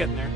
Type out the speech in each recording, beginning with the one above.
getting there.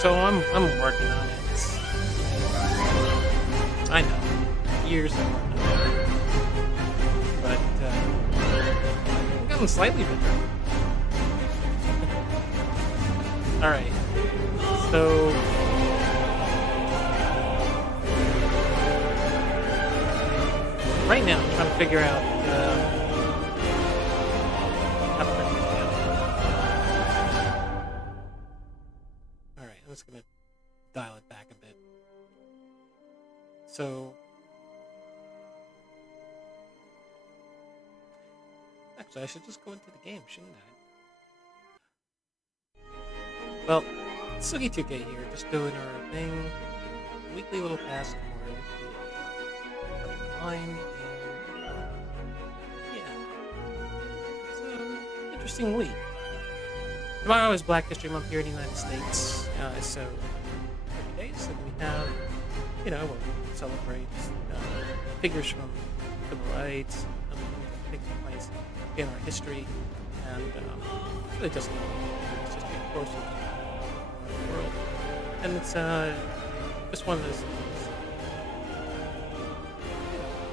So I'm working on it. I know, years of working on it, but I've gotten slightly better. All right, so right now I'm trying to figure out how to break this down. I'm just going to dial it back a bit. So, actually, I should just go into the game, shouldn't I? Well, Sugi 2K here, just doing our thing, weekly little task for the line, and yeah, it's an interesting week. Tomorrow is Black History Month here in the United States, so 30 days, and we have, we'll celebrate figures from civil rights, other things that take place in our history, and really just history, of course, of the world. And it's just one of those things.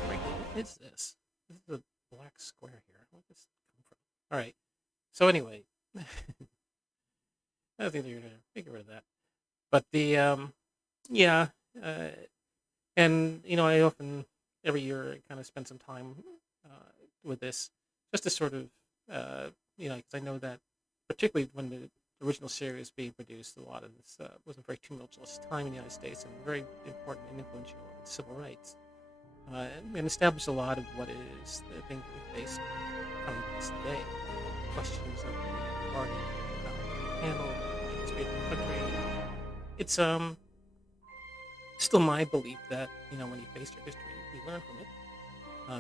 What is this? This is a black square here. Where did this come from? All right. So anyway. I think they're gonna figure rid of that, but the and I often every year kind of spend some time with this just to sort of because I know that particularly when the original series was being produced, a lot of this was a very tumultuous time in the United States and very important and influential in civil rights, and established a lot of what is the things we face coming to this day, questions of the party. Handle the history of the country. It's still my belief that when you face your history, we learn from it.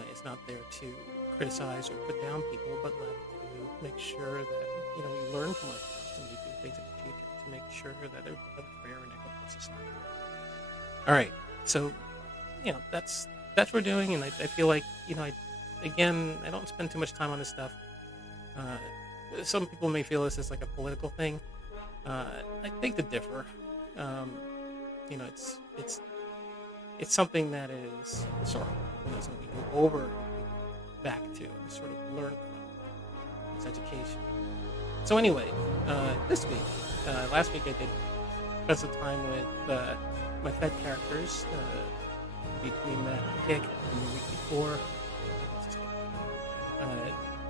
It's not there to criticize or put down people, but rather to make sure that we learn from our past and we do things in the future to make sure that we have a fair and equitable society. All right, so that's what we're doing, and I feel like I don't spend too much time on this stuff. Some people may feel this is like a political thing. I think to differ. It's something that is historical. Something we go over, back to, and sort of learn from. It's education. So anyway, this week, last week I did spend some time with my Fed characters between that kick and the week before.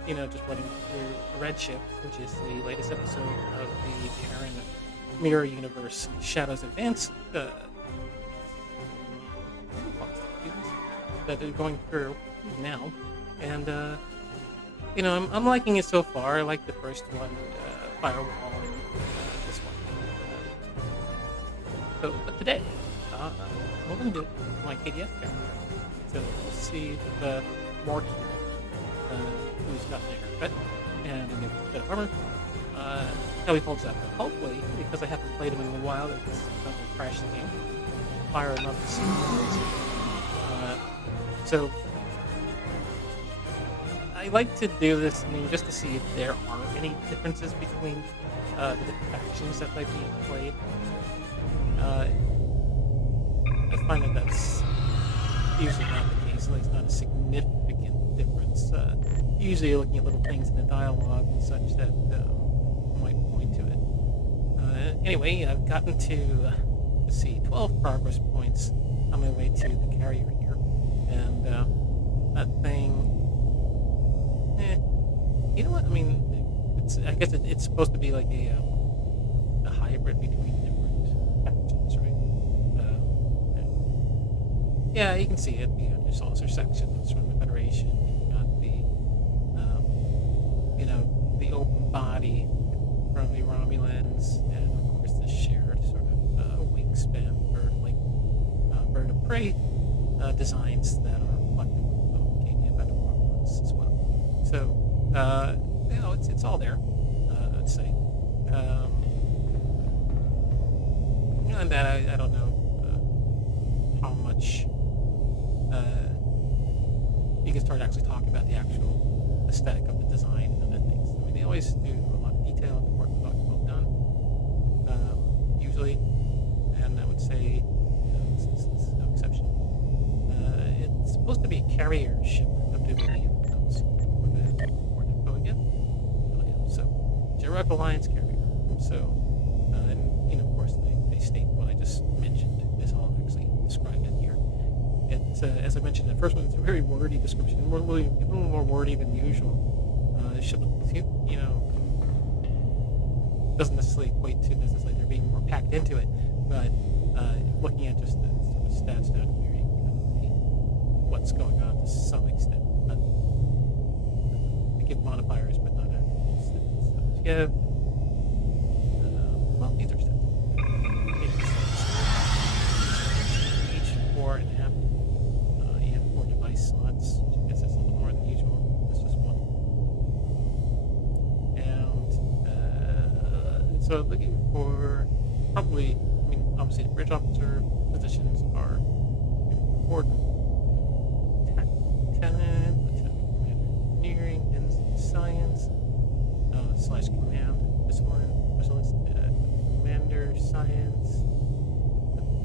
Just running through Redshift, which is the latest episode of the Karen Mirror Universe Shadows Advance that they're going through now, and you know, I'm liking it so far. I like the first one, Firewall, and this one. But today, we're going to do my KDF character. So we'll see if Morty, who's gotten a haircut and a new bit of armor, how he holds up. But hopefully, because I haven't played him in a while, it's not going to crash the game. Fire him up to see so I like to do this, I mean, just to see if there are any differences between the different factions that might be played. I find that that's usually not the case, at least not a significant difference. Usually you're looking at little things in the dialogue and such that might point to it. Anyway, I've gotten to, let's see, 12 progress points on my way to the carrier here. And that thing, you know what? I mean, I guess it's supposed to be like a hybrid between different factions, right? Yeah, you can see it. You know, there's also sections from the Federation. You've got the, you know, the open body from the Romulans, and of course the shared sort of wingspan for like bird of prey designs that are reflective of KDF and Romulans as well. So, you know, it's all there, I'd say. And that I don't know how much you can start actually talking about the actual aesthetic of the design and other things. I mean, they always do a lot of detail. The work looks well done, usually, and I would say, you know, this is no exception. It's supposed to be a carrier ship, I do believe. More info again. So, Direct Alliance carrier. So, and you know, of course, they state what I just mentioned is all actually described in here. It, as I mentioned, the first one, it's a very wordy description, a little more wordy than usual. The ship, you know, doesn't necessarily equate to necessarily there being more packed into it, but looking at just the sort of stats down here, you can kind of see what's going on to some extent. But they give modifiers, but not actual stats. So you have, well, these are stats. Each 4.5. You have 4 device slots, which I guess is a little more than usual. That's just one. And so looking for probably, I mean, obviously the bridge officer positions are important. Lieutenant commander engineering, and science, / command discipline specialist, commander science,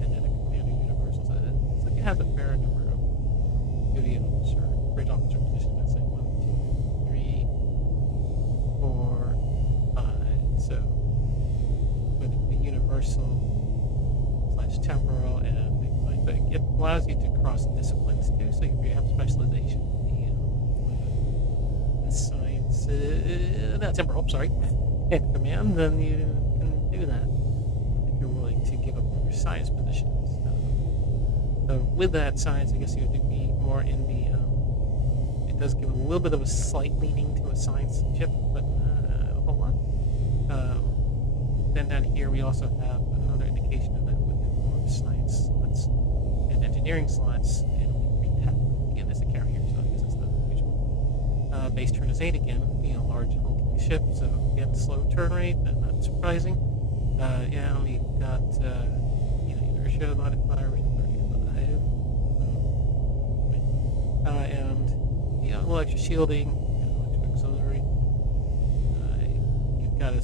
and then a commander universal. So it's like it has a fair number of duty officer, bridge officer positions. I'd say 1, 2, 3, 4, 5. So with the universal / temporal and things like that, it allows you to cross disciplines too. So if you have specialization in science, not temporal, sorry, and command, then you can do that if you're willing to give up your science positions. So with that science, I guess you would be more in the. It does give a little bit of a slight leaning to a science chip, but not a whole lot. Then down here we also have another indication of that with more science slots and engineering slots, and only 3 tech. Again, as a carrier, so I guess that's not unusual. Base turn is 8 again, being a large hulking ship, so again, slow turn rate, not surprising. Yeah, we've got you know, inertia modifier is 35, and you know, a little extra shielding, you know, extra auxiliary. You've got a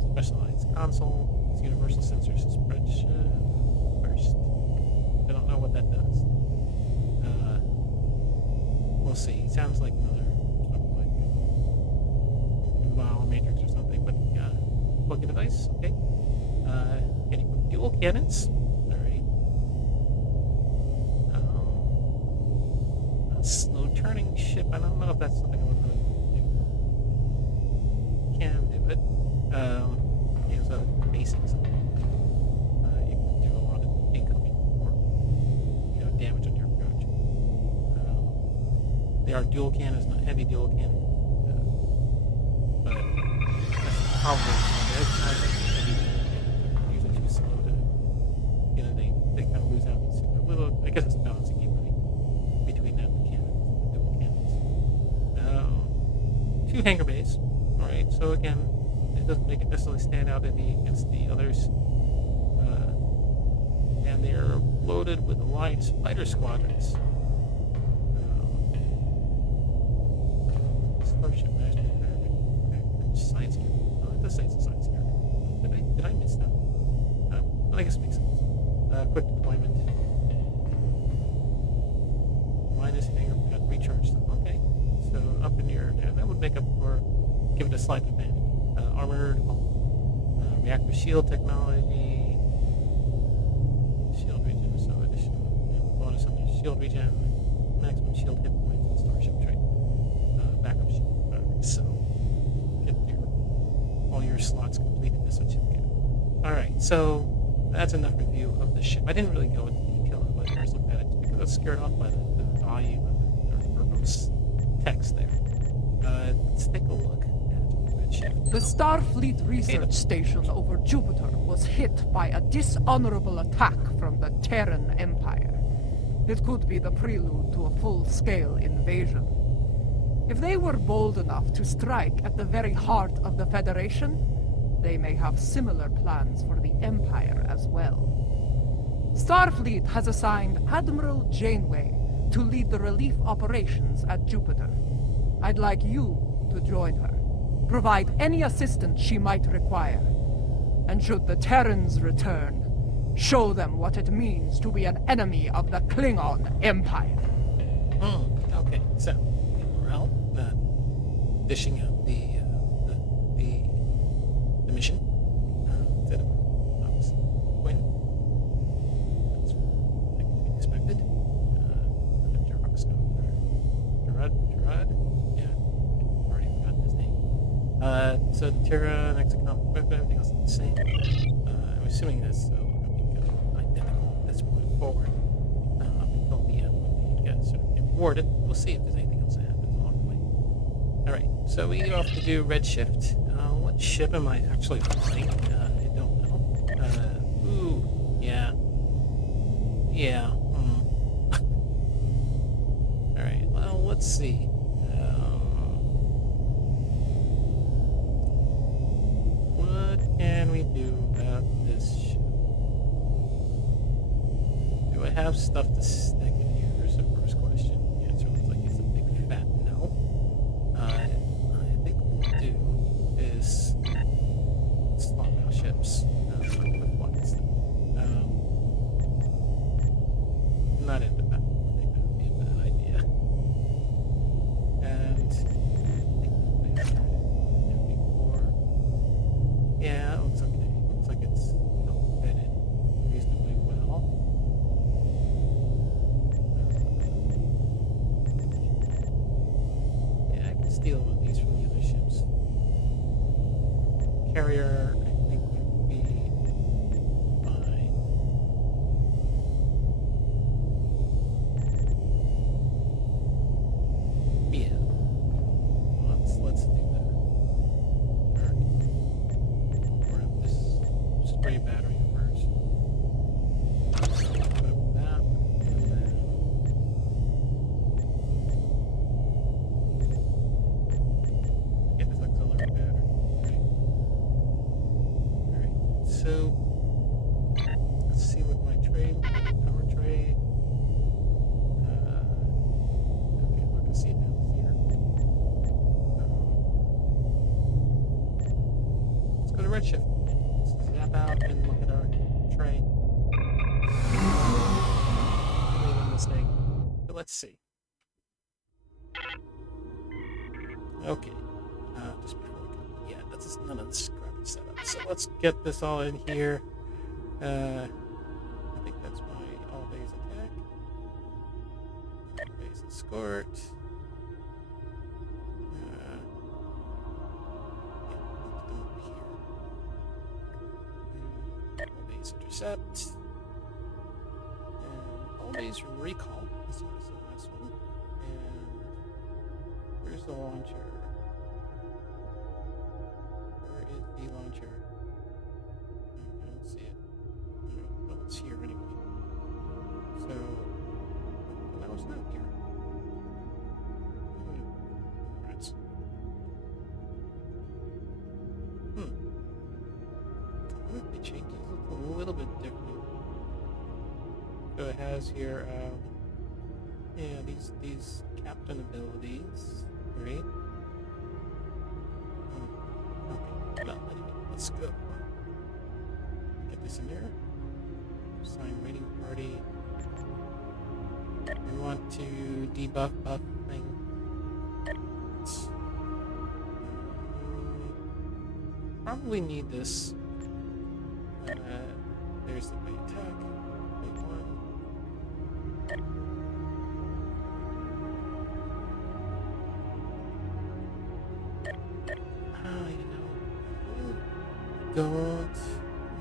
specialized console, it's universal sensor suppression first. I don't know what that does. We'll see. Sounds like another something like Wow Matrix or something, but plug-in device, okay. Can you put dual cannons? Alright. A slow turning ship, I don't know if that's something I would really do. Can do it. You know, so facing something, you can do a lot of incoming or damage on your approach. They are dual cannons, not heavy dual cannon, but that's probably every time that heavy dual cannons are usually too slow to, they kind of lose out. It's a little, I guess it's a balancing game between that and the cannons, the dual cannons. 2 hangar bays. All right, so again, it doesn't make it necessarily stand out against the others. And they're loaded with Alliance fighter squadrons. Starship Master Science Carrier. Oh, it does say it's a science carrier. Did I miss that? Well, I guess it makes sense. Quick deployment. Minus hangar pad recharge. Okay, so up in your, that would make up for, give it a slight advantage. Armored, reactor shield technology, shield regen, so additional bonus on the shield regen, maximum shield hit points, and starship trait, backup shield. So get all your slots completed. That's what you get. All right, so that's enough review of the ship. I didn't really go into detail on what I first looked at it because I was scared off by the volume of the verbose text there. Let's take a look. The Starfleet research station over Jupiter was hit by a dishonorable attack from the Terran Empire. It could be the prelude to a full-scale invasion. If they were bold enough to strike at the very heart of the Federation, they may have similar plans for the Empire as well. Starfleet has assigned Admiral Janeway to lead the relief operations at Jupiter. I'd like you to join her. Provide any assistance she might require. And should the Terrans return, show them what it means to be an enemy of the Klingon Empire. Okay, so morale, dishing out the mission instead of obviously win. That's expected. Gerard. Yeah, already forgotten his name. So the Terra, Nexicom, everything else is the same. I'm assuming that's identical at this point forward up until the end when they get sort of get rewarded. We'll see if there's anything else that happens along the way. All right, so we off to do redshift. What ship am I actually flying? I don't know. Yeah. All right. Well, let's see. What can we do about this ship? Do I have stuff to stick in here? Is the first question. The answer looks like it's a big fat no. I think what we'll do is swap out ships with flights. Not into that. I think that would be a bad idea. And I think we've been there before. Yeah, it looks okay. Looks like it's fitted reasonably well. Yeah, I can steal one of these from the other ships. Carrier, I think would be fine. Yeah. Let's do that. Alright. Grab this spray battery first. Put up that, and then get this auxiliary battery. Alright, so let's see what my trade, power trade. Okay, I'm not gonna see it down here. Let's go to redshift. Let's zap out and look at our tray. I made a mistake, but let's see. Okay. Just before we go, yeah, that's just none of this crap is set up. So let's get this all in here. I think that's my all base attack. All base escort. Yeah, put them over here. base intercept. And all-base recall. This is the last one. And where's the launcher? Where is the launcher? I don't see it. Well, it's here anyway. So, no, it's not here. Rats. I wonder if they changed it. It looks a little bit different. So it has here, yeah, these captain abilities, right? Okay, well, anyway, let's go. Get this in there. Assign rating party. We want to debuff buff thing. Probably need this. There's the big attack. Big one. Don't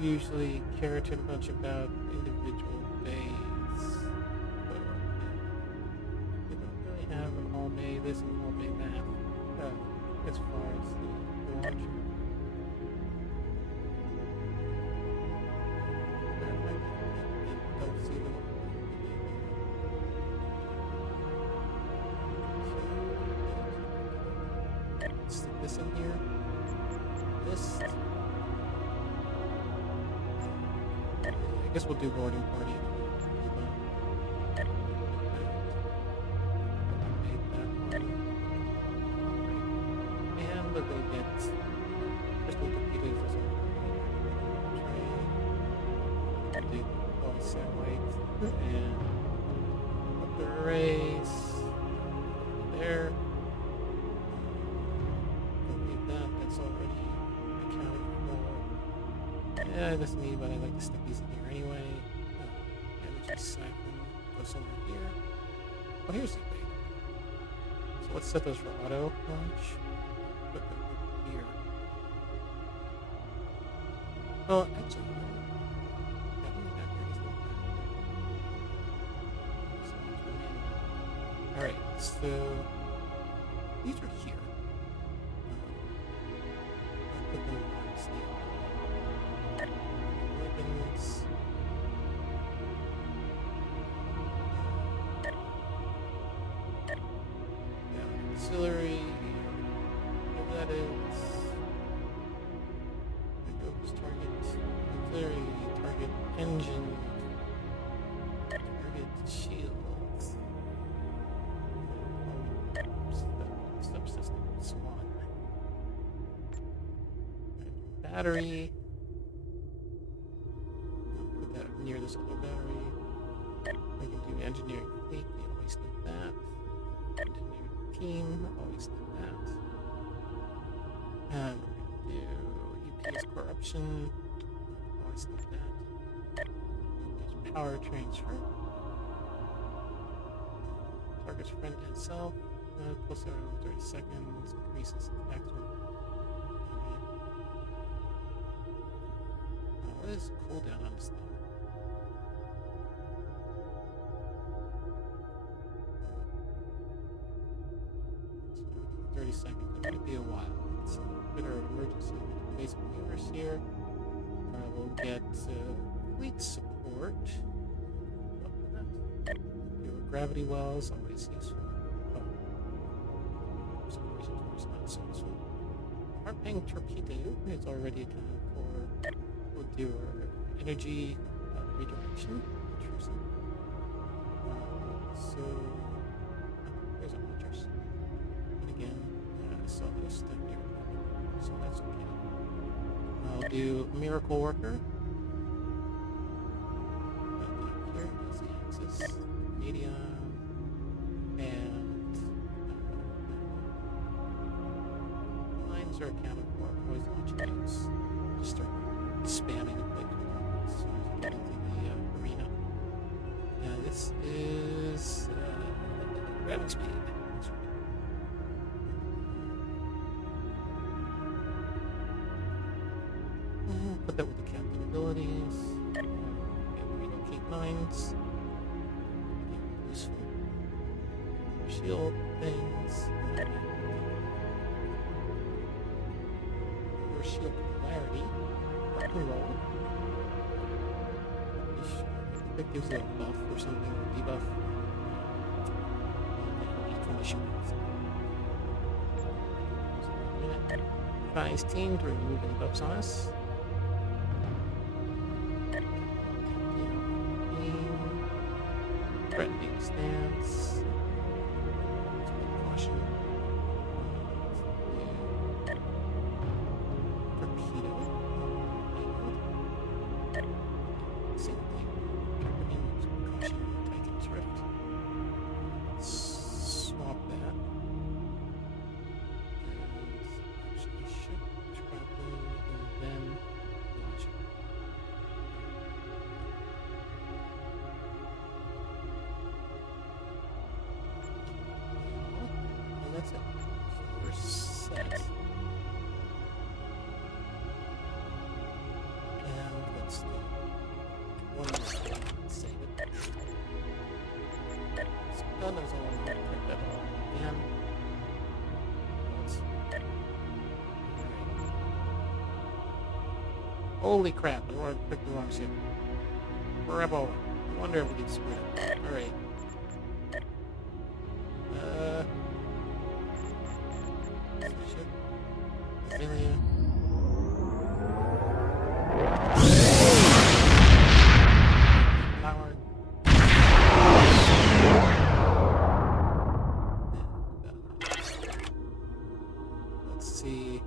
usually care too much about individual bays. They don't really have an all bay this and all bay that. As far as the launcher. Don't see them. Stick this in here. This. I guess we'll do boarding party. And we're gonna get crystal torpedoes as well. Do all satellites and up the arrays there. Don't need that. That's already accounted for. Yeah, this need, but I like to stick these in here anyway. Energy siphon goes over here. Oh, here's the bait. So let's set those for auto launch. Put them over here. Oh, actually, no. Alright, so these are here. I'll put them on stage. Weapons. Auxiliary, whatever that is. There goes target, auxiliary, target engine, target shields, subsystem, SWAT, battery. I'll put that near this other battery. We can do engineering fleet, we always need that. Engineering team, always need that. And we're going to do UPS corruption, always need that. There's power transfer. Target's friend and self, plus every 30 seconds, increases maximum. Alright. What is cooldown on this thing? 30 seconds. It might be a while. It's a bit of emergency basic universe here. We'll get fleet support. Do gravity wells, always useful. Oh. For some reason, it's not so useful. Harping torpedo is already accounted for. We'll do our energy redirection. Intrusive. So, there's our launchers. And again, I saw this stuff here, so that's okay. I'll do Miracle Worker. Here is the axis, medium, and lines are accounted for. Always launching those. Just start spamming them like as soon as you get into the arena. Yeah, this is grabbing speed. That's right. Put that with the captain abilities. kinds. Useful. Shield things. Or shield clarity. Rock and roll. That gives it a buff or something, or debuff. From the shooters. Advise team to remove any buffs on us. Threatening stance. Caution. Torpedo. Same thing. Caution. Titan's Rift. Swap that. Actually, ship trapping and then launch it. And that's it. So we're set. And let's do one more thing. Save it. God knows I want to pick that up again. Holy crap, I want to pick the wrong ship. Rebel. I wonder if we can screw it up. Alright. Ship. Amelia. Power. Let's see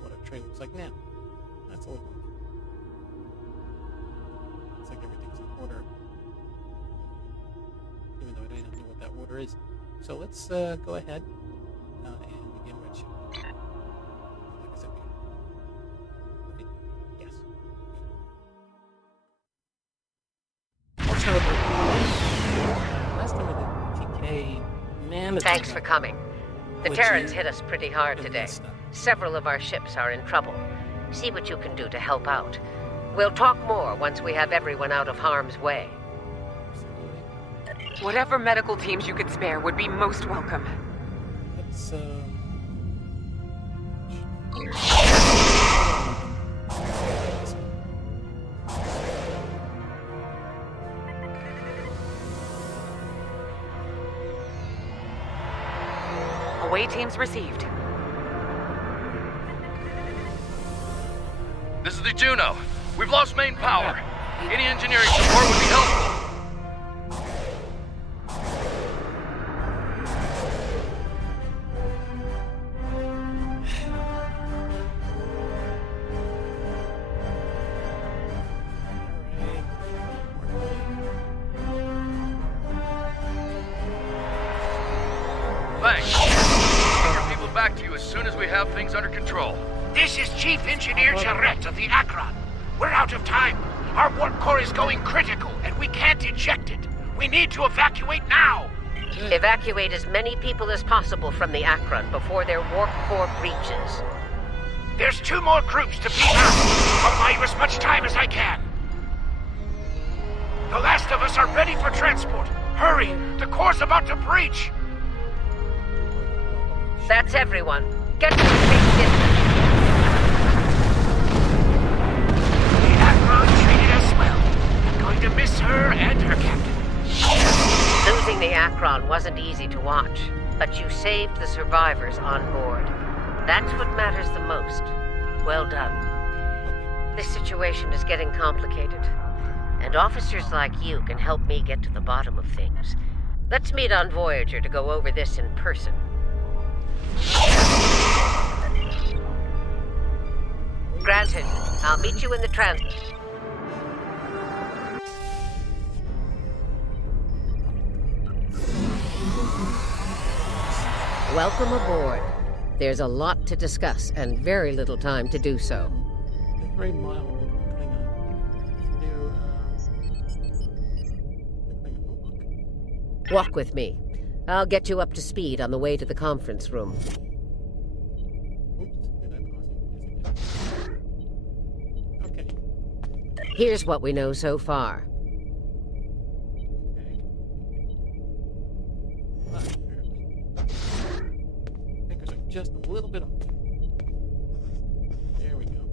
what our trade looks like now. That's a little more. Looks like everything's in order. Even though I don't know what that order is. So let's go ahead and begin red ship. Like I said, yes. Also, last time we did TK managed. Thanks for coming. The Which Terrans is- hit us pretty hard today. Several of our ships are in trouble. See what you can do to help out. We'll talk more once we have everyone out of harm's way. Whatever medical teams you could spare would be most welcome. Let's Away teams received. This is the Juno. We've lost main power. Any engineering support would be helpful. Thanks. Get your people back to you as soon as we have things under control. This is Chief Engineer Jarrett of the Akron. We're out of time. Our warp core is going critical, and we can't eject it. We need to evacuate now. Evacuate as many people as possible from the Akron before their warp core breaches. There's 2 more groups to beam out. I'll buy you as much time as I can. The last of us are ready for transport. Hurry, the core's about to breach. That's everyone. Get to the safe distance. The Akron treated us well. I'm going to miss her and her captain. Losing the Akron wasn't easy to watch, but you saved the survivors on board. That's what matters the most. Well done. This situation is getting complicated, and officers like you can help me get to the bottom of things. Let's meet on Voyager to go over this in person. Granted. I'll meet you in the trans... Welcome aboard. There's a lot to discuss and very little time to do so. it's very mild. Hang on. Walk with me. I'll get you up to speed on the way to the conference room. Oops, did I pause it? Yes, I did. Okay. Here's what we know so far. Fingers are just a little bit off. There we go.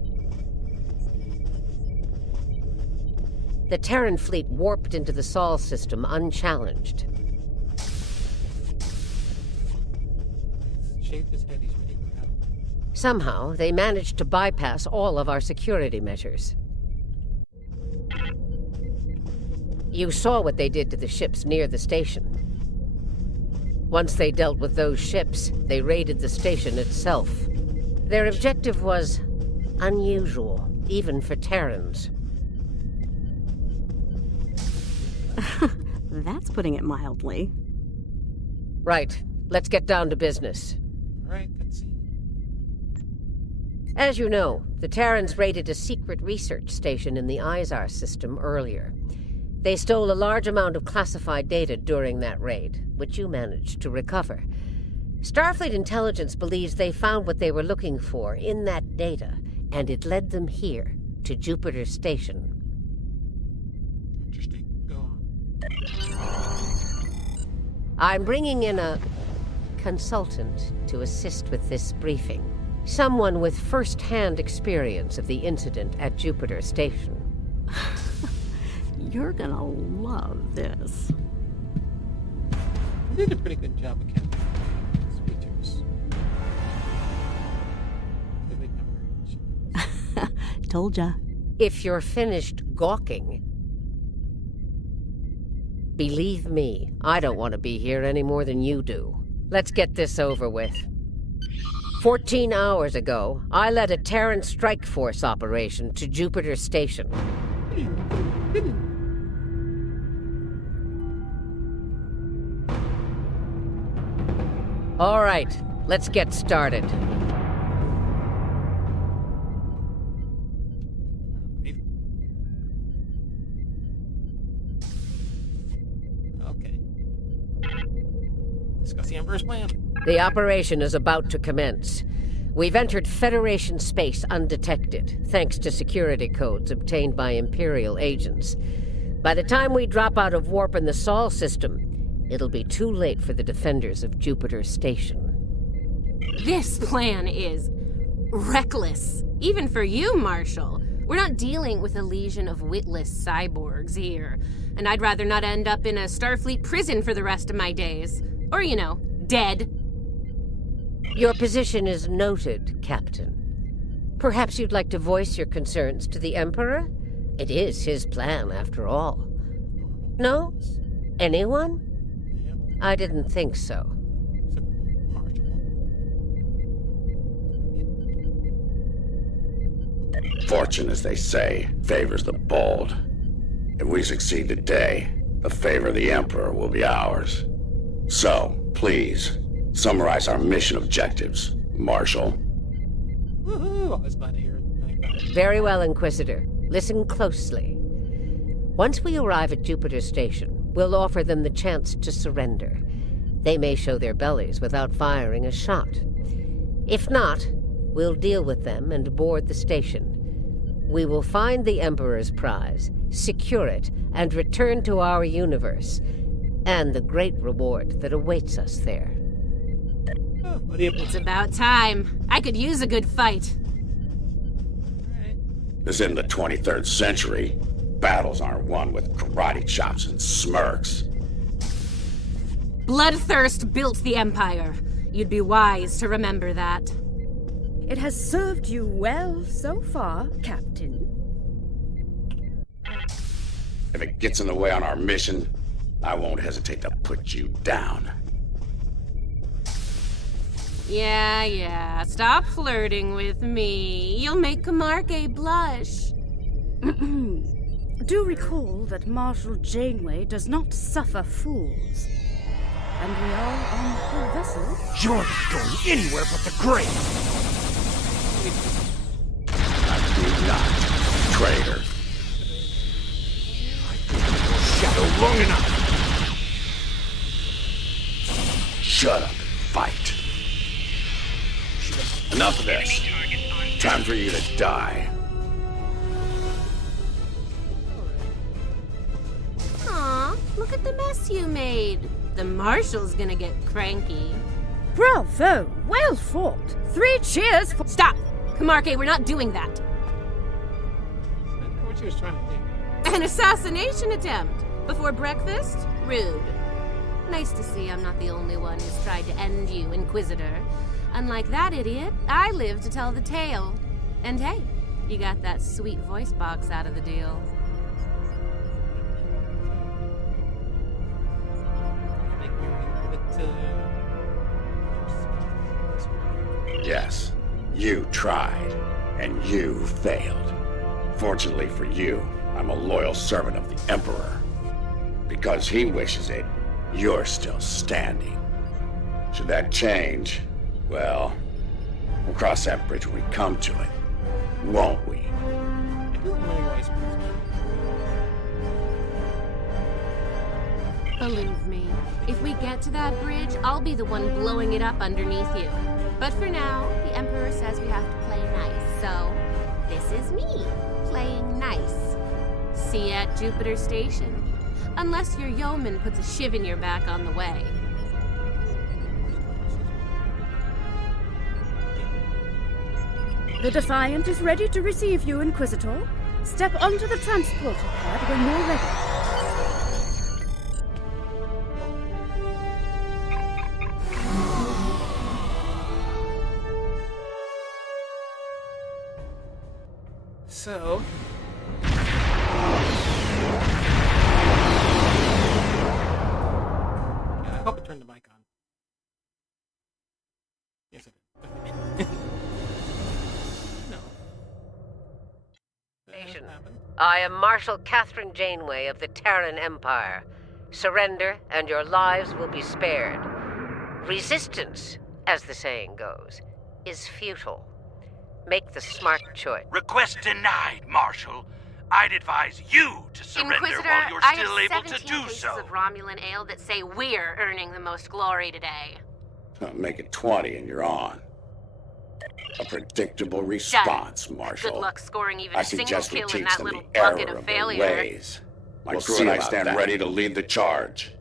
The Terran fleet warped into the Sol system unchallenged. Shaved his head, he's ready for battle. Somehow, they managed to bypass all of our security measures. You saw what they did to the ships near the station. Once they dealt with those ships, they raided the station itself. Their objective was unusual, even for Terrans. That's putting it mildly. Right. Let's get down to business. Alright, let's see. As you know, the Terrans raided a secret research station in the Izar system earlier. They stole a large amount of classified data during that raid, which you managed to recover. Starfleet intelligence believes they found what they were looking for in that data, and it led them here, to Jupiter Station. Interesting. Go on. I'm bringing in a consultant to assist with this briefing. Someone with first-hand experience of the incident at Jupiter Station. You're gonna love this. You did a pretty good job of capturing speeches. Told ya. If you're finished gawking, believe me, I don't want to be here any more than you do. Let's get this over with. 14 hours ago, I led a Terran strike force operation to Jupiter Station. All right, let's get started. Okay. Discuss the Emperor's plan. The operation is about to commence. We've entered Federation space undetected, thanks to security codes obtained by Imperial agents. By the time we drop out of warp in the Sol system, it'll be too late for the defenders of Jupiter Station. This plan is reckless, even for you, Marshal. We're not dealing with a legion of witless cyborgs here, and I'd rather not end up in a Starfleet prison for the rest of my days. Or, you know, dead. Your position is noted, Captain. Perhaps you'd like to voice your concerns to the Emperor? It is his plan, after all. No? Anyone? Yep. I didn't think so. Except Marshall. Fortune, as they say, favors the bold. If we succeed today, the favor of the Emperor will be ours. So, please, summarize our mission objectives, Marshal. Woohoo! Always glad to hear it. Thank God. Very well, Inquisitor. Listen closely. Once we arrive at Jupiter Station, we'll offer them the chance to surrender. They may show their bellies without firing a shot. If not, we'll deal with them and board the station. We will find the Emperor's prize, secure it, and return to our universe, and the great reward that awaits us there. Oh, what do you... It's about time. I could use a good fight. This isn't the 23rd century. Battles aren't won with karate chops and smirks. Bloodthirst built the Empire. You'd be wise to remember that. It has served you well so far, Captain. If it gets in the way on our mission, I won't hesitate to put you down. Yeah, stop flirting with me. You'll make Camargue blush. Do recall that Marshal Janeway does not suffer fools. And we are on her vessel. You're not going anywhere but the grave! I do not, traitor. I've been in your shadow long enough! Shut up and fight. Enough of this. Time for you to die. Look at the mess you made. The Marshal's gonna get cranky. Bravo! Well fought! 3 cheers for— Stop! Kamarke, we're not doing that. I don't know what she was trying to do. An assassination attempt? Before breakfast? Rude. Nice to see I'm not the only one who's tried to end you, Inquisitor. Unlike that idiot, I live to tell the tale. And hey, you got that sweet voice box out of the deal. Yes, you tried, and you failed. Fortunately for you, I'm a loyal servant of the Emperor. Because he wishes it, you're still standing. Should that change, well, we'll cross that bridge when we come to it, won't we? I do have many wise principles. Believe me, if we get to that bridge, I'll be the one blowing it up underneath you. But for now, the Emperor says we have to play nice, so this is me, playing nice. See you at Jupiter Station. Unless your yeoman puts a shiv in your back on the way. The Defiant is ready to receive you, Inquisitor. Step onto the transporter pad when you're ready. So, yeah, I hope it turned the mic on. Yes, it did. No. Station. I am Marshal Catherine Janeway of the Terran Empire. Surrender, and your lives will be spared. Resistance, as the saying goes, is futile. Make the smart choice. Request denied, Marshal. I'd advise you to surrender Inquisitor, while you're I still have able to 17 do cases so. of Romulan ale that say we're earning the most glory today. Make it 20 and you're on. A predictable response, Marshal. Good luck scoring even I a single suggest we kill in teach that them little the error bucket of of their failure. ways. My We'll crew see and I about stand that. ready to lead the charge.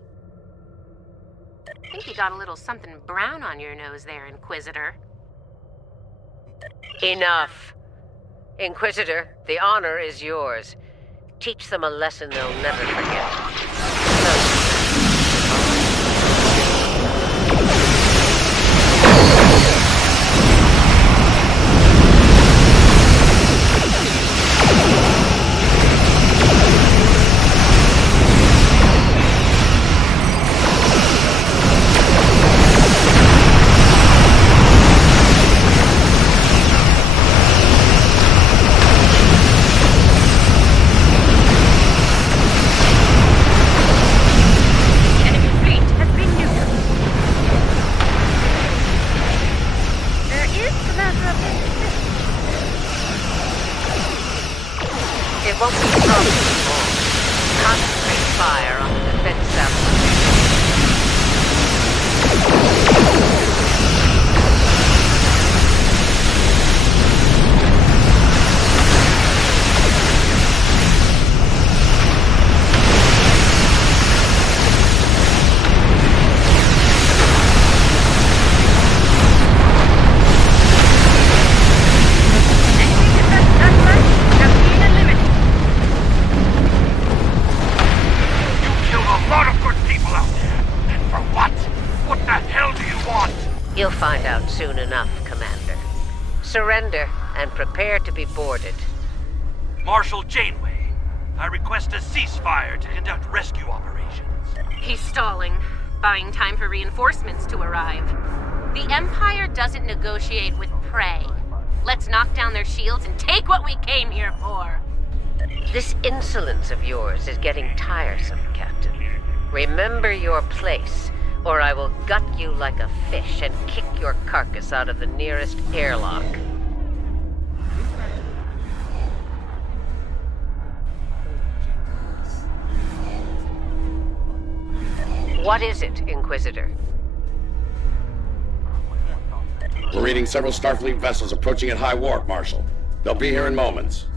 I think you got a little something brown on your nose there, Inquisitor. Enough. Inquisitor, the honor is yours. Teach them a lesson they'll never forget. It won't be a problem anymore. Concentrate fire on the defense outpost. You'll find out soon enough, Commander. Surrender and prepare to be boarded. Marshal Janeway, I request a ceasefire to conduct rescue operations. He's stalling, buying time for reinforcements to arrive. The Empire doesn't negotiate with prey. Let's knock down their shields and take what we came here for. This insolence of yours is getting tiresome, Captain. Remember your place, or I will gut you like a fish and kick your carcass out of the nearest airlock. What is it, Inquisitor? We're reading several Starfleet vessels approaching at high warp, Marshal. They'll be here in moments.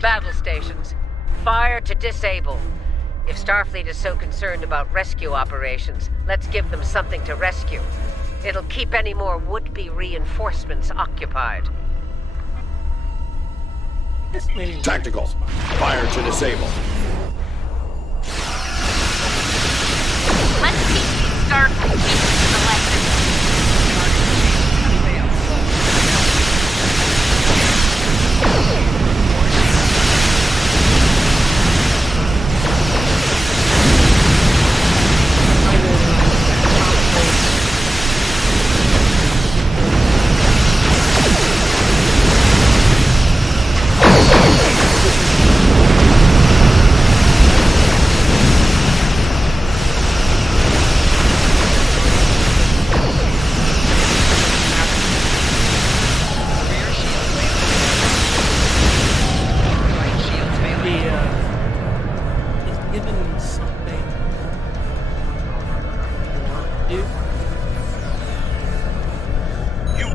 Battle stations. Fire to disable. If Starfleet is so concerned about rescue operations, let's give them something to rescue. It'll keep any more would-be reinforcements occupied. Tactical. Fire to disable. Let's teach these Starfleet agents a lesson.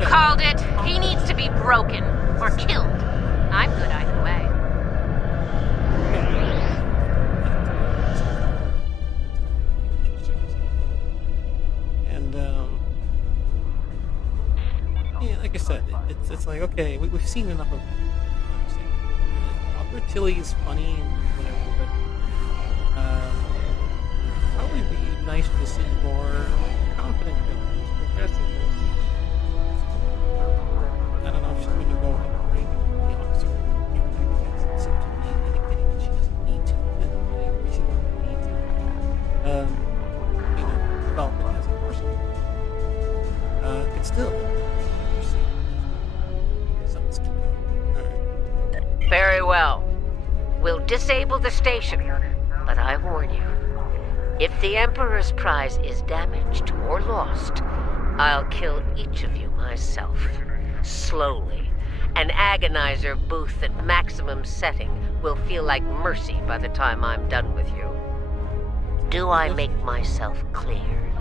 Called it. He needs to be broken or killed. I'm good either way. And yeah, like I said, it's like, okay, we've seen enough of that. Dr. Tilly's funny and whatever, but probably be nice to see more confident villains, progressive. I don't know if she's going to go and bring the officer because it seems to be indicating that she doesn't need to, and I agree she doesn't need to. Development as a person. But still, something's going on. Alright. Very well. We'll disable the station, but I warn you, if the Emperor's prize is damaged or lost, I'll kill each of you myself. Slowly. An agonizer booth at maximum setting will feel like mercy by the time I'm done with you. Do I make myself clear?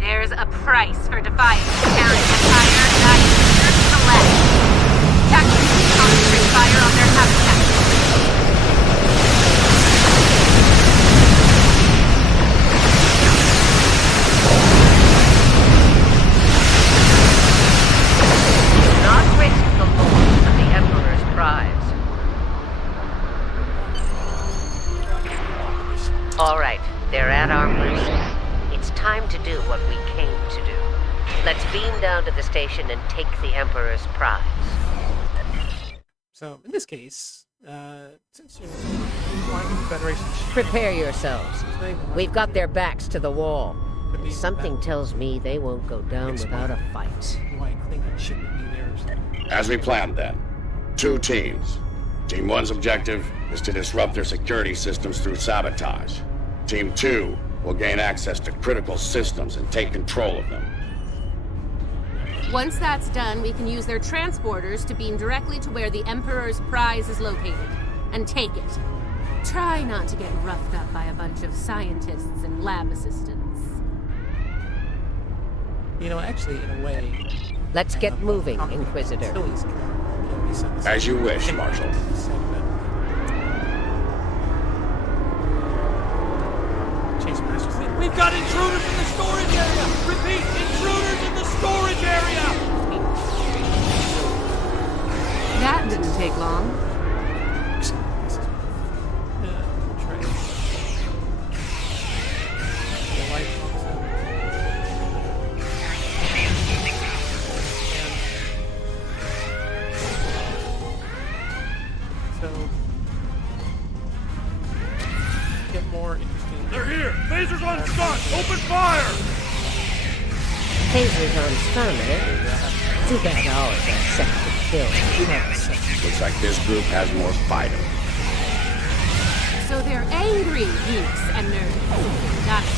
There's a price for defying the Terran Empire, and I am here to left. Tactically concentrate fire on their habitat. Not risk the loss of the Emperor's prize. All right, they're at our mercy. It's time to do what we came to do. Let's beam down to the station and take the Emperor's prize. So, in this case, since you're flying the Federation ship, Prepare yourselves. We've got their backs to the wall. Something tells me they won't go down without a fight. why Klingon ship would be there or something. As we planned then, 2 teams. Team 1's objective is to disrupt their security systems through sabotage. Team 2 will gain access to critical systems and take control of them. Once that's done, we can use their transporters to beam directly to where the Emperor's prize is located, and take it. Try not to get roughed up by a bunch of scientists and lab assistants. You know, actually, in a way... Let's get moving, Inquisitor. As you wish, Marshal. We've got intruders in the storage area! Repeat, intruders in the storage area! That didn't take long. So, get more interesting. They're here! Phasers on stun! Open fire! Phasers on stun, eh? Too bad ours are set to kill. Looks like this group has more fight in them. So they're angry geeks and nerds. Got it.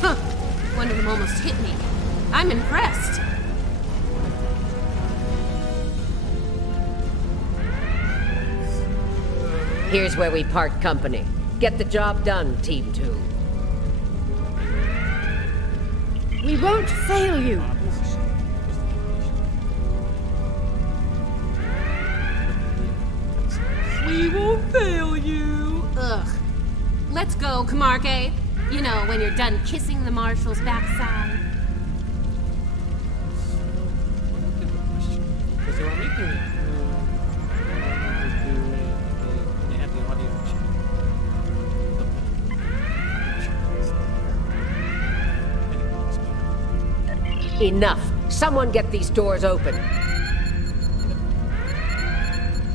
Huh. One of them almost hit me. I'm impressed. Here's where we part company. Get the job done, Team 2. We won't fail you. We won't fail you. Ugh. Let's go, Kamarke. You know, when you're done kissing the Marshal's backside. Because they were making it they had the audio chip. Enough. Someone get these doors open.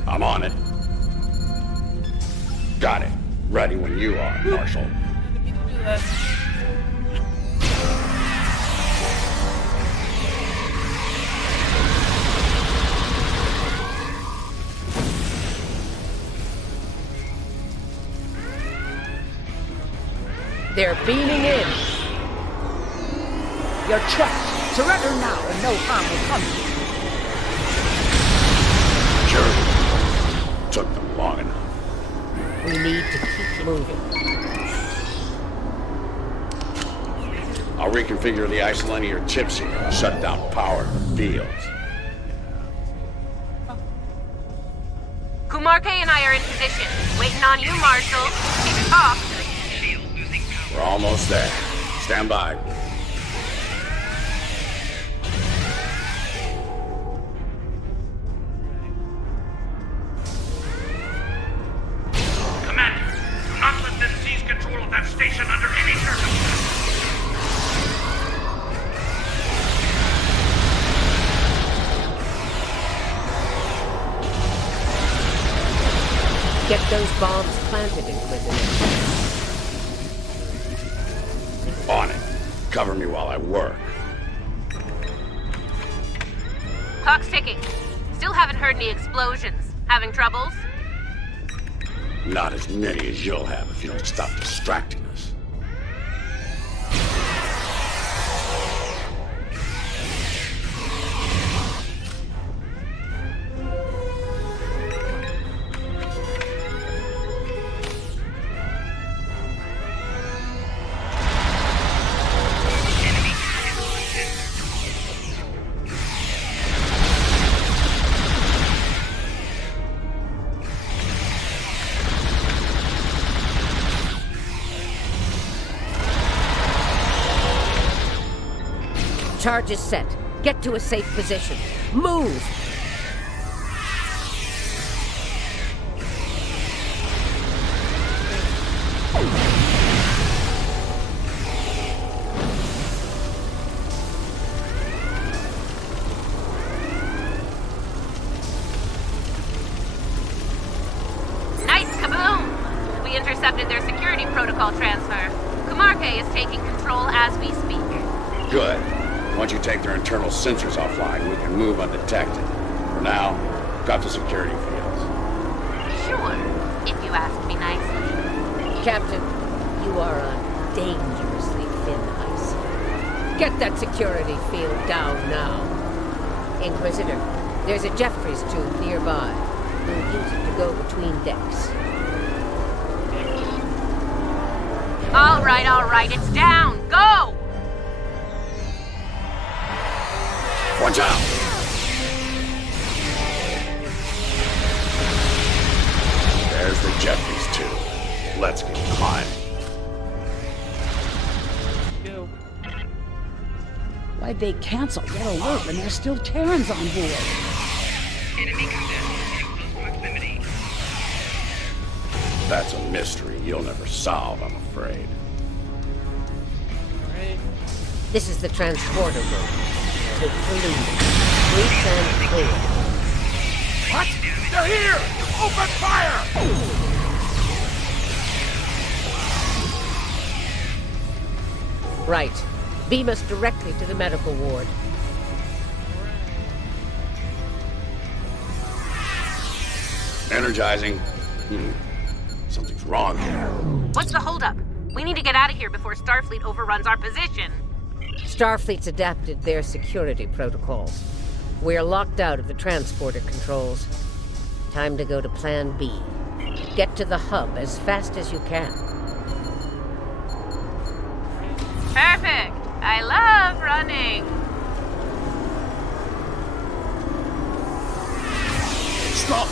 I'm on it. Got it. Ready when you are, Marshal. They're beaming in. You're trapped. Surrender now and no harm will come to you. Sure. Took them long enough. We need to keep moving. I'll reconfigure the isolinear chips here and shut down power to the fields. Kumarke and I are in position. Waiting on you, Marshal. Keep it off. We're almost there. Stand by. Commander, do not let them seize control of that station under any circumstances. Get those bombs planted, Inquisitor. On it. Cover me while I work. Clock's ticking. Still haven't heard any explosions. Having troubles? Not as many as you'll have if you don't stop distracting us. Charge is set. Get to a safe position. Move! Nice kaboom! We intercepted their security protocol transfer. Kumarke is taking control as we speak. Good. Once you take their internal sensors offline, we can move undetected. For now, drop the security fields. Sure, if you ask me nicely. Captain, you are on dangerously thin ice. Get that security field down now. Inquisitor, there's a Jeffries tube nearby. We'll use it to go between decks. All right, it's down. Go! Watch out! There's the Jeffries tube. Let's get climbing. Go. Why'd they cancel Red Alert when there's still Terrans on board? Enemy combat in close proximity. That's a mystery you'll never solve, I'm afraid. Alright. This is the transporter room. Take the lead. Breach and clear. What? They're here! Open fire! Right. Beam us directly to the medical ward. Energizing. Something's wrong here. What's the holdup? We need to get out of here before Starfleet overruns our position. Starfleet's adapted their security protocols. We're locked out of the transporter controls. Time to go to Plan B. Get to the hub as fast as you can. Perfect. I love running. Stop!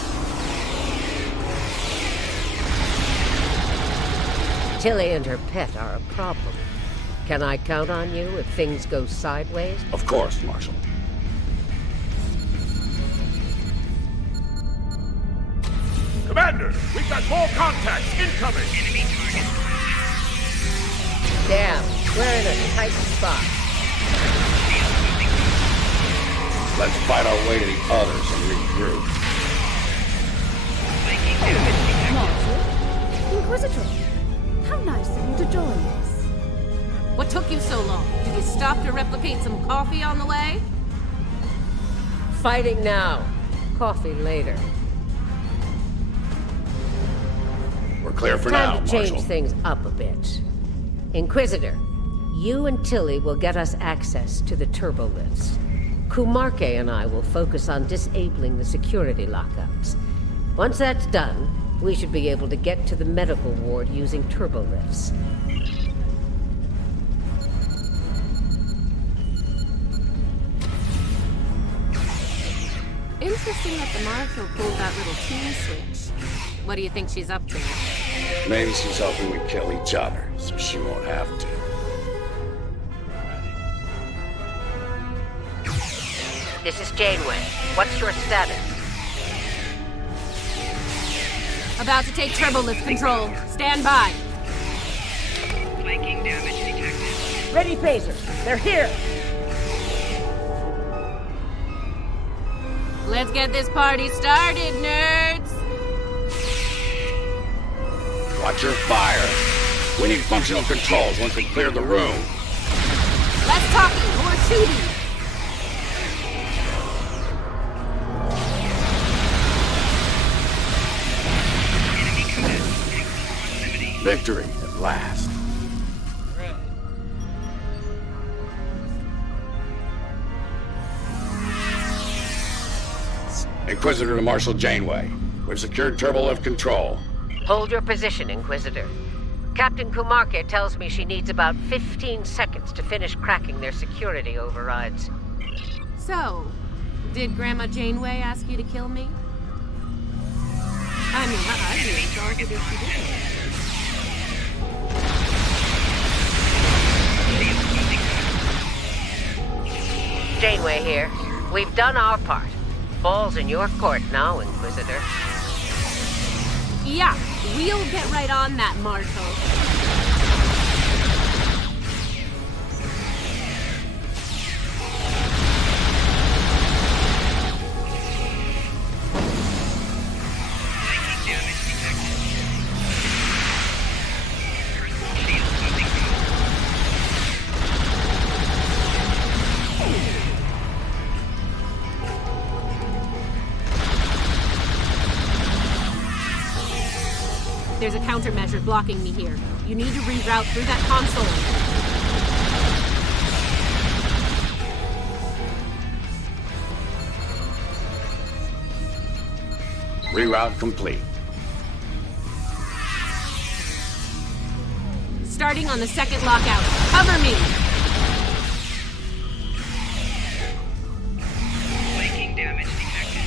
Tilly and her pet are a problem. Can I count on you if things go sideways? Of course, Marshal. Commander, we've got more contacts incoming! Enemy target. Damn, we're in a tight spot. Let's fight our way to the others and regroup. Marshal? Inquisitor? How nice of you to join us. What took you so long? Did you stop to replicate some coffee on the way? Fighting now. Coffee later. We're clear for now, Time to change Marshal. things up a bit. Inquisitor, you and Tilly will get us access to the turbolifts. Kumarke and I will focus on disabling the security lockups. Once that's done, we should be able to get to the medical ward using turbolifts. Interesting that the Marshal pulled that little team switch. What do you think she's up to? Maybe she's hoping we kill each other, so she won't have to. This is Janeway. What's your status? About to take turbolift control. Stand by. Flanking damage detected. Ready phasers. They're here. Let's get this party started, nerds! Watch your fire. We need functional controls once we clear the room. Less talking, more shooting! Victory at last. Inquisitor to Marshal Janeway. We've secured turbolift control. Hold your position, Inquisitor. Captain Kumarke tells me she needs about 15 seconds to finish cracking their security overrides. So, did Grandma Janeway ask you to kill me? I mean, I'd be insulted if she didn't. Janeway here. We've done our part. Ball's in your court now, Inquisitor. Yeah, we'll get right on that, Marshal. There's a countermeasure blocking me here. You need to reroute through that console. Reroute complete. Starting on the second lockout. Cover me! Flanking damage detected.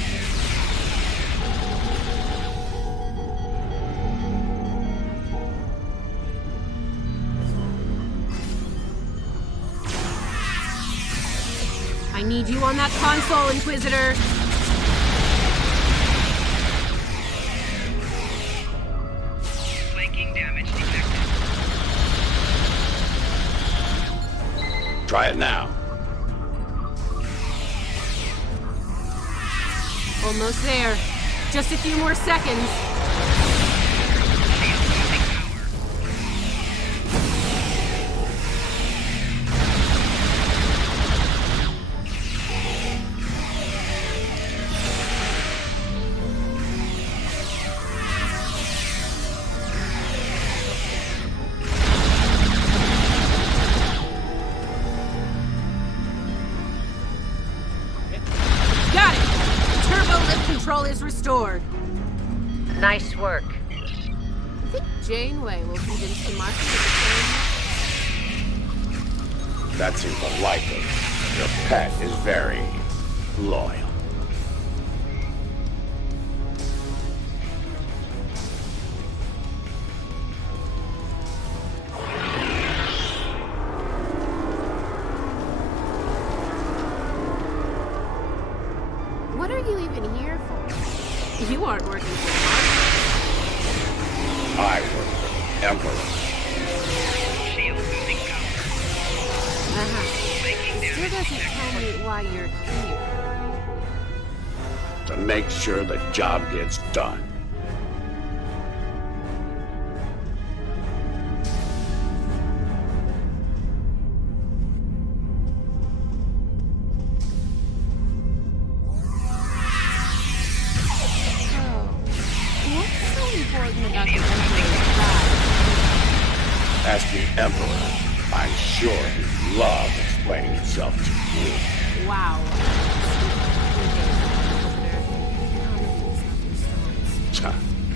I need you on that console, Inquisitor. Flanking damage detected. Try it now. Almost there. Just a few more seconds. Got it! Turbo lift control is restored. Nice work. I think Janeway will convince the Marshal to return. That seems unlikely. Your pet is very loyal. What are you even here for? You aren't working for Marshall. I work for the Emperor. Still doesn't tell me why you're here. To make sure the job gets done. What's so important about the Emperor's job? Ask the Emperor. I'm sure he'd love explaining himself to you. Wow.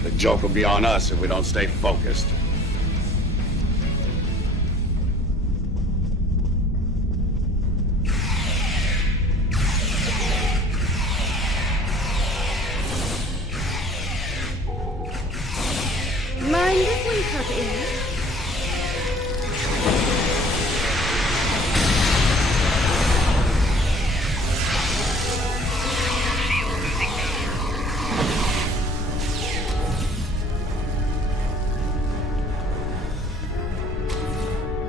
The joke will be on us if we don't stay focused. Mind if we cut in?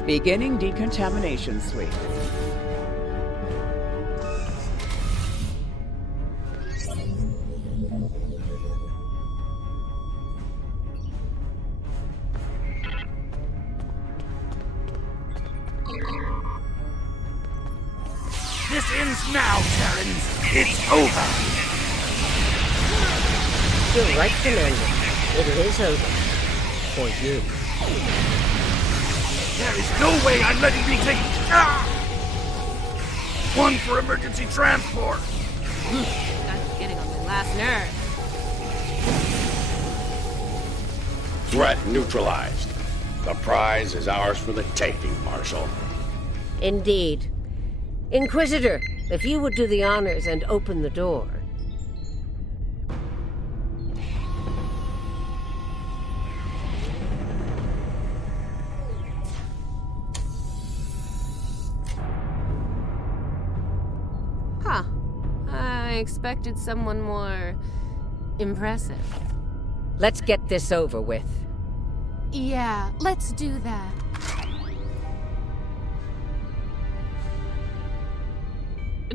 Beginning decontamination sweep. This ends now, Terrans. It's over. You're right, Commander. It is over. For you. There is no way I'm letting you take... Ah! One for emergency transport. That's getting on my last nerve. Threat neutralized. The prize is ours for the taking, Marshal. Indeed. Inquisitor, if you would do the honors and open the door. Huh. I expected someone more impressive. Let's get this over with. Yeah, let's do that.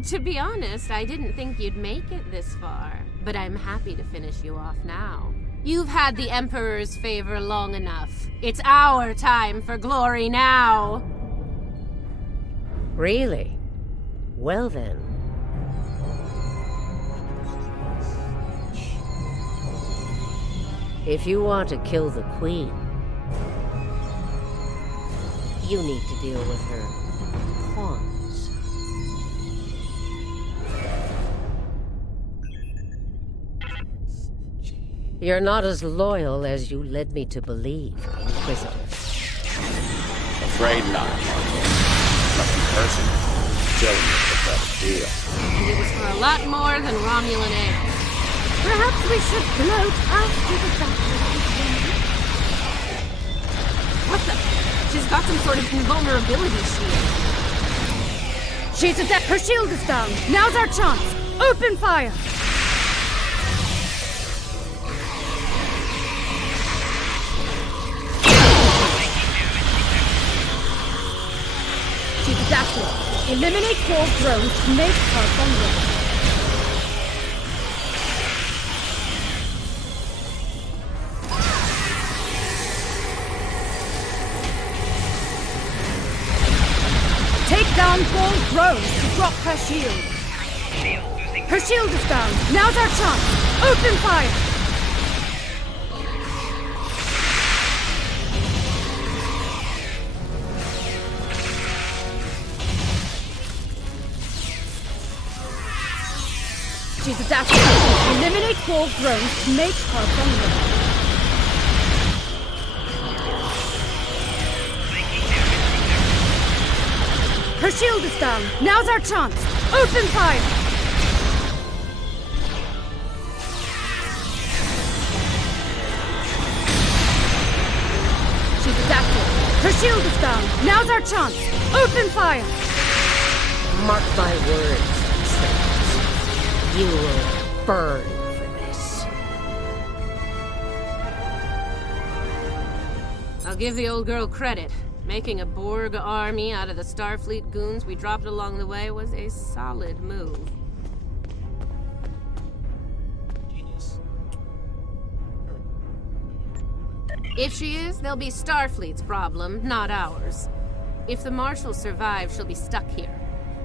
To be honest, I didn't think you'd make it this far, but I'm happy to finish you off now. You've had the Emperor's favor long enough. It's our time for glory now! Really? Well then. If you want to kill the Queen, you need to deal with her pawns. You're not as loyal as you led me to believe, Inquisitor. Afraid not, Marshal. Nothing personal. Killing is the best deal. And it was for a lot more than Romulan ale. Perhaps we should gloat after the battle. What the? She's got some sort of invulnerability shield. She's adept. Her shield is down. Now's our chance. Open fire. She's adapted. Eliminate 4 drones to make her vulnerable. Take down 4 drones to drop her shield. Her shield is down. Now's our chance. Open fire. She's adapted. Eliminate 4 drones to make her vulnerable. Her shield is down. Now's our chance. Open fire! She's adapted. Her shield is down. Now's our chance. Open fire! Mark my words, traitors. You will burn for this. I'll give the old girl credit. Making a Borg army out of the Starfleet goons we dropped along the way was a solid move. Genius. If she is, they'll be Starfleet's problem, not ours. If the Marshal survives, she'll be stuck here.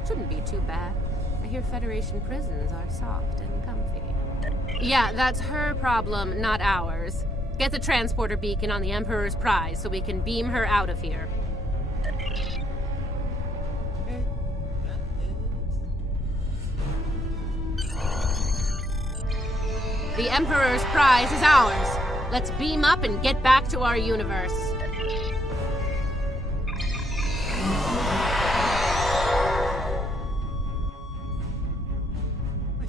Shouldn't be too bad. I hear Federation prisons are soft and comfy. Yeah, that's her problem, not ours. Get the transporter beacon on the Emperor's prize so we can beam her out of here. The Emperor's prize is ours. Let's beam up and get back to our universe.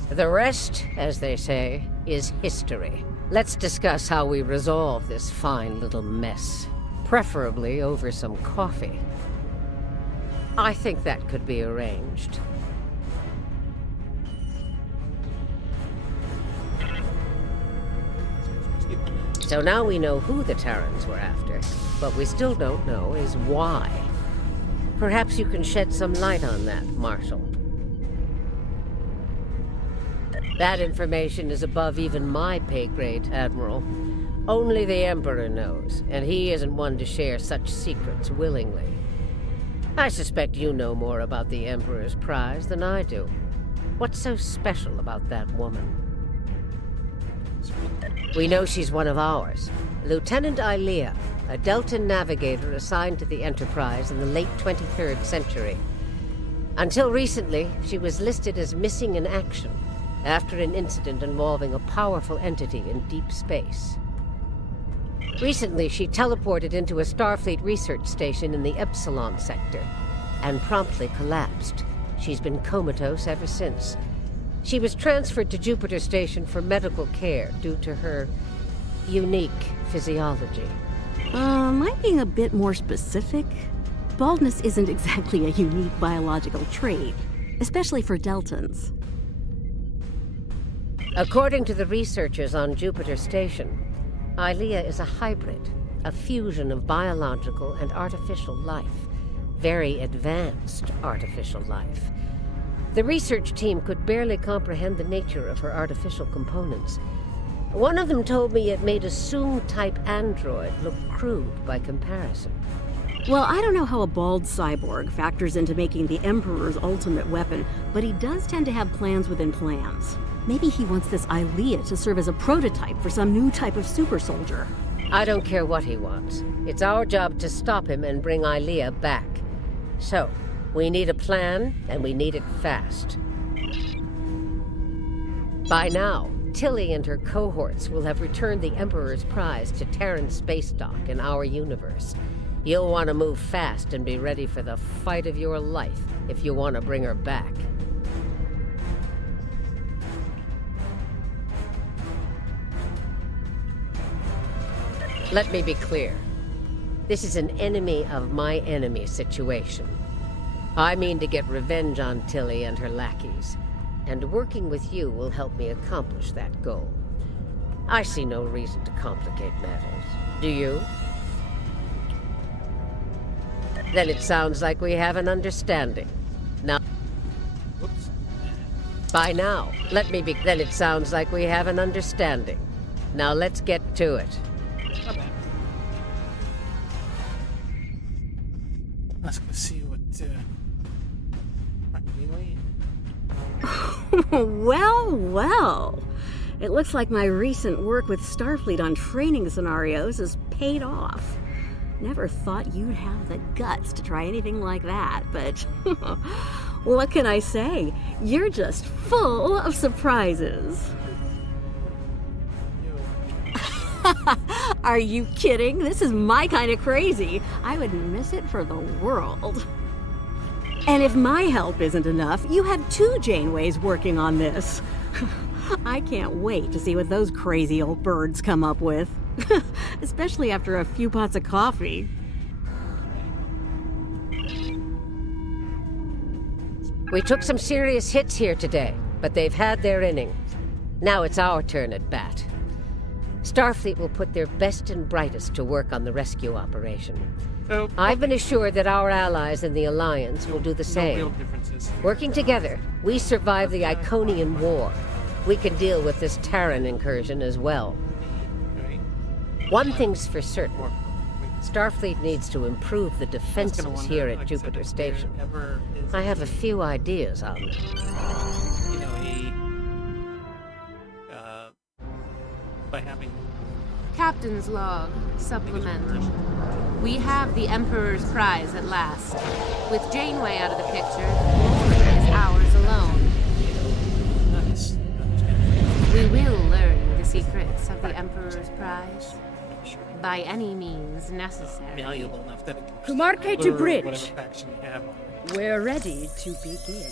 The rest, as they say, is history. Let's discuss how we resolve this fine little mess. Preferably over some coffee. I think that could be arranged. So now we know who the Terrans were after. What we still don't know is why. Perhaps you can shed some light on that, Marshal. That information is above even my pay grade, Admiral. Only the Emperor knows, and he isn't one to share such secrets willingly. I suspect you know more about the Emperor's prize than I do. What's so special about that woman? We know she's one of ours. Lieutenant Ilea, a Deltan navigator assigned to the Enterprise in the late 23rd century. Until recently, she was listed as missing in action after an incident involving a powerful entity in deep space. Recently, she teleported into a Starfleet research station in the Epsilon sector and promptly collapsed. She's been comatose ever since. She was transferred to Jupiter Station for medical care due to her unique physiology. Am I being a bit more specific? Baldness isn't exactly a unique biological trait, especially for Deltans. According to the researchers on Jupiter Station, Ilea is a hybrid, a fusion of biological and artificial life. Very advanced artificial life. The research team could barely comprehend the nature of her artificial components. One of them told me it made a Soong-type android look crude by comparison. Well, I don't know how a bald cyborg factors into making the Emperor's ultimate weapon, but he does tend to have plans within plans. Maybe he wants this Ilea to serve as a prototype for some new type of super soldier. I don't care what he wants. It's our job to stop him and bring Ilea back. So, we need a plan, and we need it fast. By now, Tilly and her cohorts will have returned the Emperor's prize to Terran space dock in our universe. You'll want to move fast and be ready for the fight of your life if you want to bring her back. Let me be clear. This is an enemy of my enemy situation. I mean to get revenge on Tilly and her lackeys, and working with you will help me accomplish that goal. I see no reason to complicate matters. Do you? Then it sounds like we have an understanding. Now... Whoops. By now, then it sounds like we have an understanding. Now let's get to it. Not bad. Let's go see what, Well, well. It looks like my recent work with Starfleet on training scenarios has paid off. Never thought you'd have the guts to try anything like that, but what can I say? You're just full of surprises. Are you kidding? This is my kind of crazy. I would miss it for the world. And if my help isn't enough, you have 2 Janeways working on this. I can't wait to see what those crazy old birds come up with. Especially after a few pots of coffee. We took some serious hits here today, but they've had their inning. Now it's our turn at bat. Starfleet will put their best and brightest to work on the rescue operation. I've been assured that our allies in the Alliance will do the same. No real differences. Working together, we survived the Iconian War. We can deal with this Terran incursion as well. Right. One thing's for certain. Starfleet needs to improve the defenses here at Jupiter Station. I have a few ideas on them. You know, by having Captain's log, supplement. We have the Emperor's prize at last. With Janeway out of the picture, glory is ours alone. nice. We will learn the secrets of the Emperor's prize. By any means necessary. Malleable enough that it can Kumarke to blur bridge. whatever faction you have on it. We're ready to begin.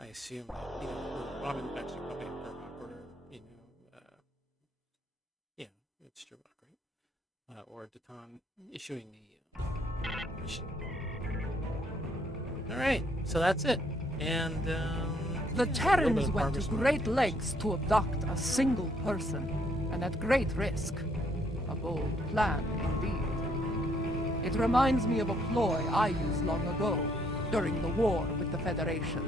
I assume that, you know, for Ramen faction, probably a Murdoch or, you know, yeah, it's Sherlock, right? Or Datan issuing the mission. Alright, so that's it. And, The yeah, a little bit Terrans of went to progress. great lengths to abduct a single person, and at great risk. A bold plan, indeed. It reminds me of a ploy I used long ago, during the war with the Federation.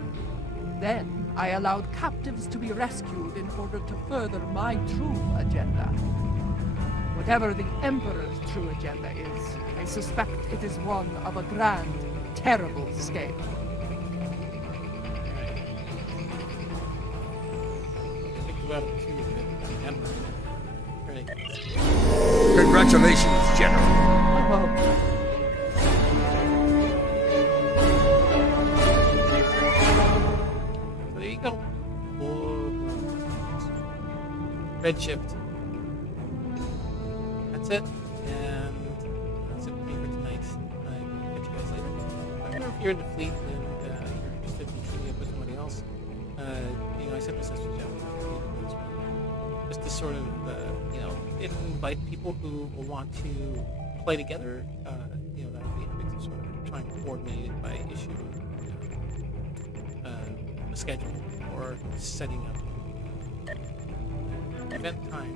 Then, I allowed captives to be rescued in order to further my true agenda. Whatever the Emperor's true agenda is, I suspect it is one of a grand, terrible scale. Congratulations, General. So there you go. Redshift. That's it. And that's it for me for tonight. I will catch you guys later. I don't know if you're in the fleet and you're interested in teaming up with somebody else. You know, I sent this message out just to sort of, you know, invite people who will want to play together. You know, that would be happy to sort of try and coordinate it by issuing a schedule or setting up event time.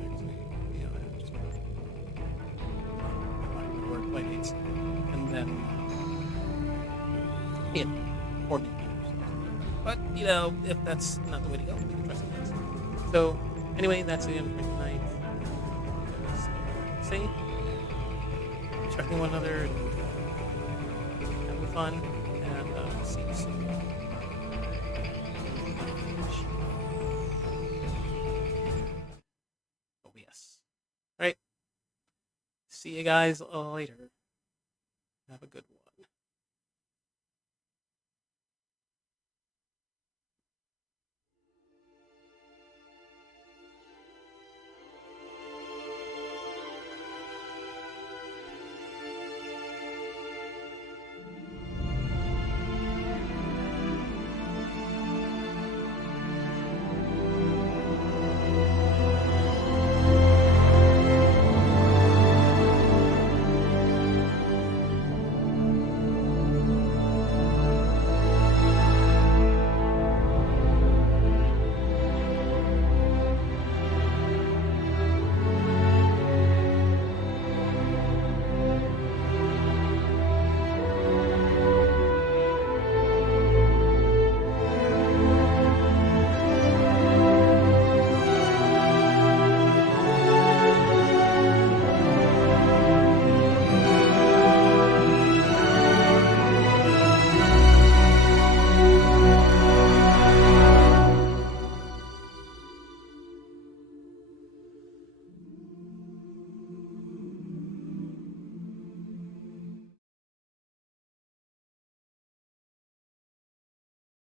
Actually, you know, just work play dates, and then yeah, coordinate. But you know, if that's not the way to go, we can try something else. So anyway, that's the end for tonight. Safe, respecting one another, and having fun, and see you soon. Oh yes. All right. See you guys later. Have a good one.